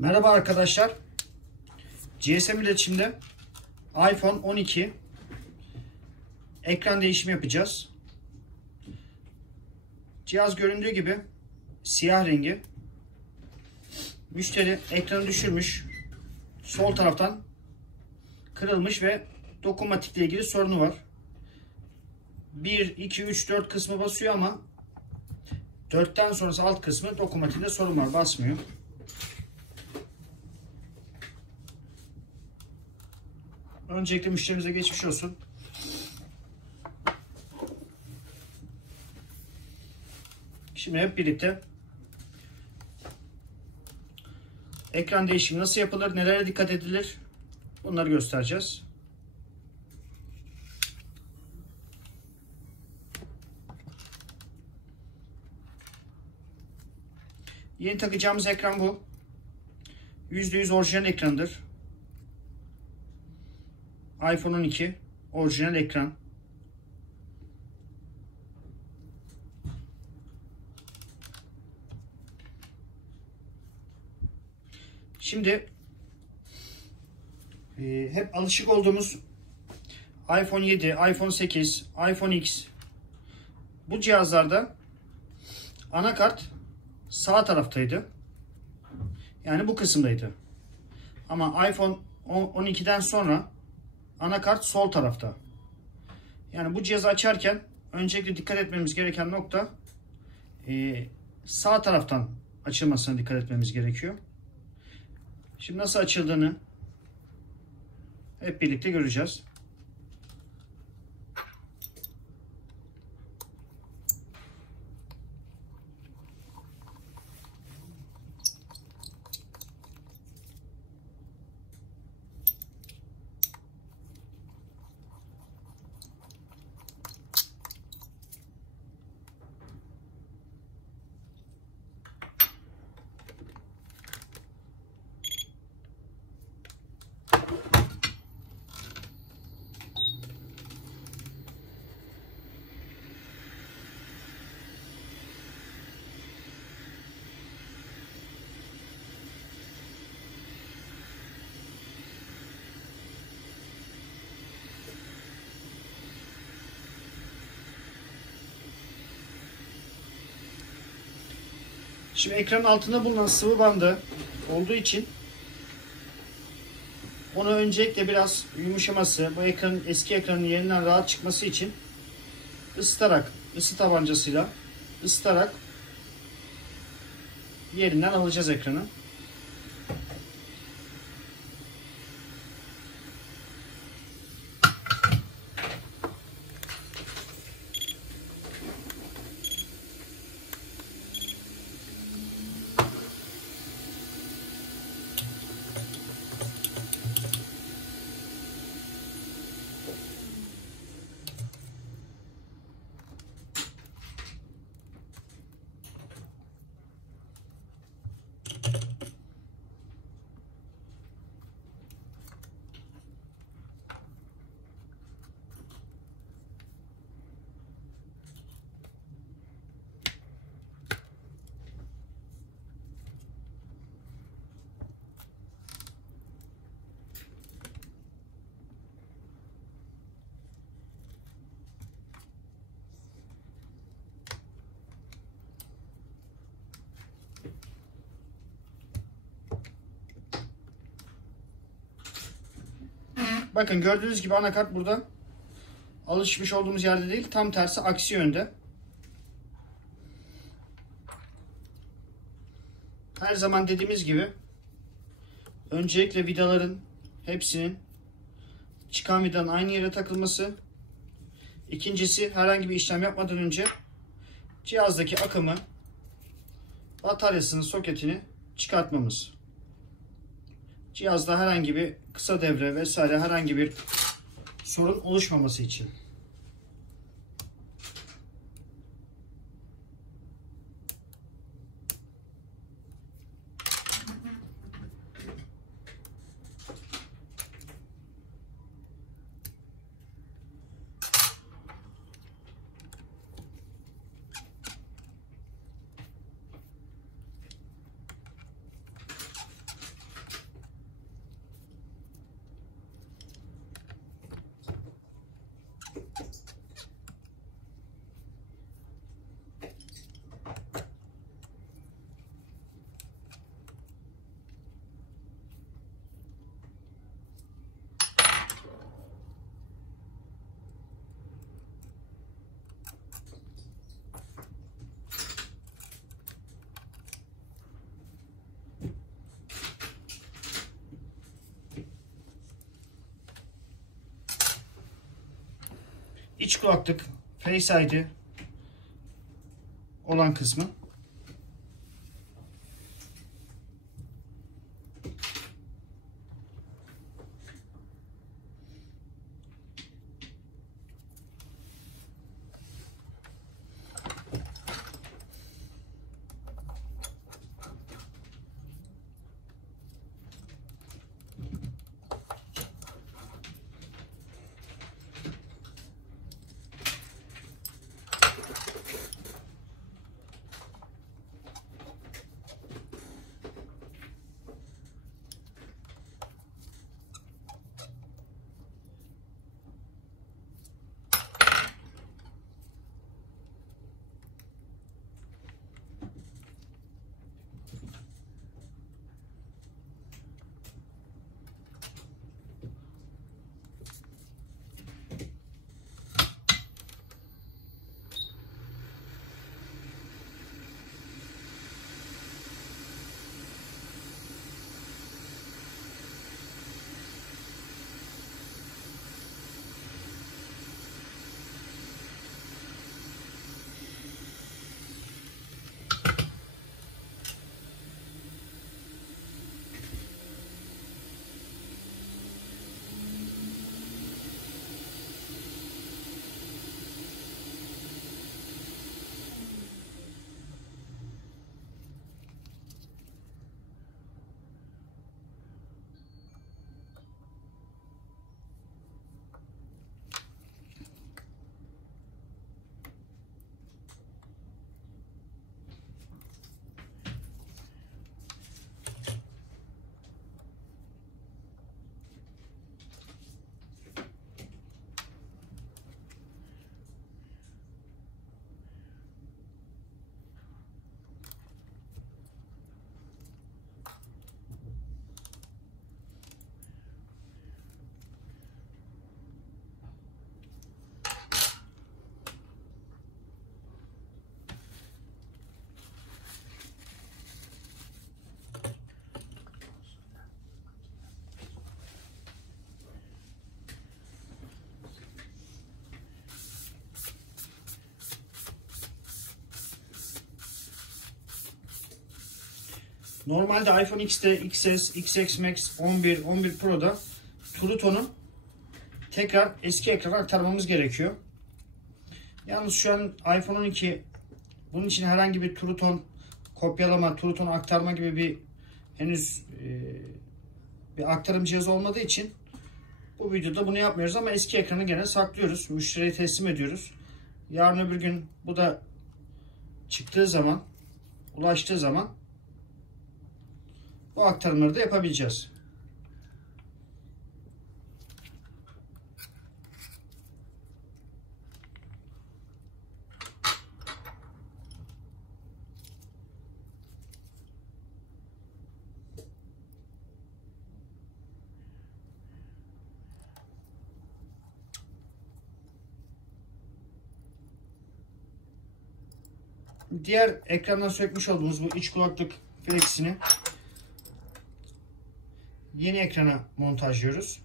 Merhaba arkadaşlar. GSM iletişimde iPhone 12 ekran değişimi yapacağız. Cihaz göründüğü gibi siyah rengi. Müşteri ekranı düşürmüş. Sol taraftan kırılmış ve dokunmatikle ilgili sorunu var. 1, 2, 3, 4 kısmı basıyor ama 4'ten sonrası alt kısmı dokunmatikte sorun var. Basmıyor. Öncelikle müşterimize geçmiş olsun. Şimdi hep birlikte ekran değişimi nasıl yapılır, nelere dikkat edilir, bunları göstereceğiz. Yeni takacağımız ekran bu. %100 orijinal ekrandır. iPhone 12 orijinal ekran. Şimdi hep alışık olduğumuz iPhone 7, iPhone 8, iPhone X bu cihazlarda anakart sağ taraftaydı. Yani bu kısımdaydı. Ama iPhone 12'den sonra anakart sol tarafta. Yani bu cihazı açarken öncelikle dikkat etmemiz gereken nokta sağ taraftan açılmasına dikkat etmemiz gerekiyor. Şimdi nasıl açıldığını hep birlikte göreceğiz. Şimdi ekranın altında bulunan sıvı bandı olduğu için onu öncelikle biraz yumuşaması, bu ekranın eski ekranın yerinden rahat çıkması için ısıtarak, ısı tabancasıyla ısıtarak yerinden alacağız ekranı. Bakın gördüğünüz gibi anakart burada. Alışmış olduğumuz yerde değil, tam tersi aksi yönde. Her zaman dediğimiz gibi öncelikle vidaların hepsinin çıkan vidanın aynı yere takılması. İkincisi, herhangi bir işlem yapmadan önce cihazdaki akımı, bataryasının soketini çıkartmamız. Cihazda herhangi bir kısa devre vesaire herhangi bir sorun oluşmaması için. iç kulaklık Face ID olan kısmı. Normalde iPhone X'te, XS, XX Max, 11, 11 Pro'da True Tone'u tekrar eski ekrana aktarmamız gerekiyor. Yalnız şu an iPhone 12 bunun için herhangi bir True Tone kopyalama, True Tone aktarma gibi bir henüz bir aktarım cihazı olmadığı için bu videoda bunu yapmıyoruz ama eski ekranı gene saklıyoruz. Müşteriye teslim ediyoruz. Yarın öbür gün bu da çıktığı zaman, ulaştığı zaman bu aktarımları da yapabileceğiz. Diğer ekrandan sökmüş olduğumuz bu iç kulaklık flexini yeni ekrana montajlıyoruz.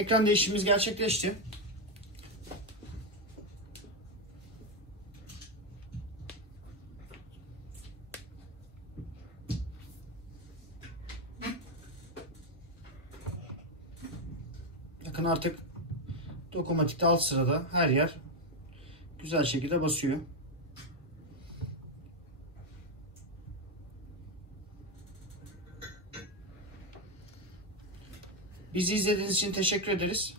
ekran değişimimiz gerçekleşti. Bakın artık dokunmatikte alt sırada her yer güzel şekilde basıyor. Bizi izlediğiniz için teşekkür ederiz.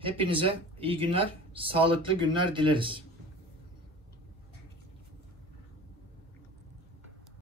Hepinize iyi günler, sağlıklı günler dileriz.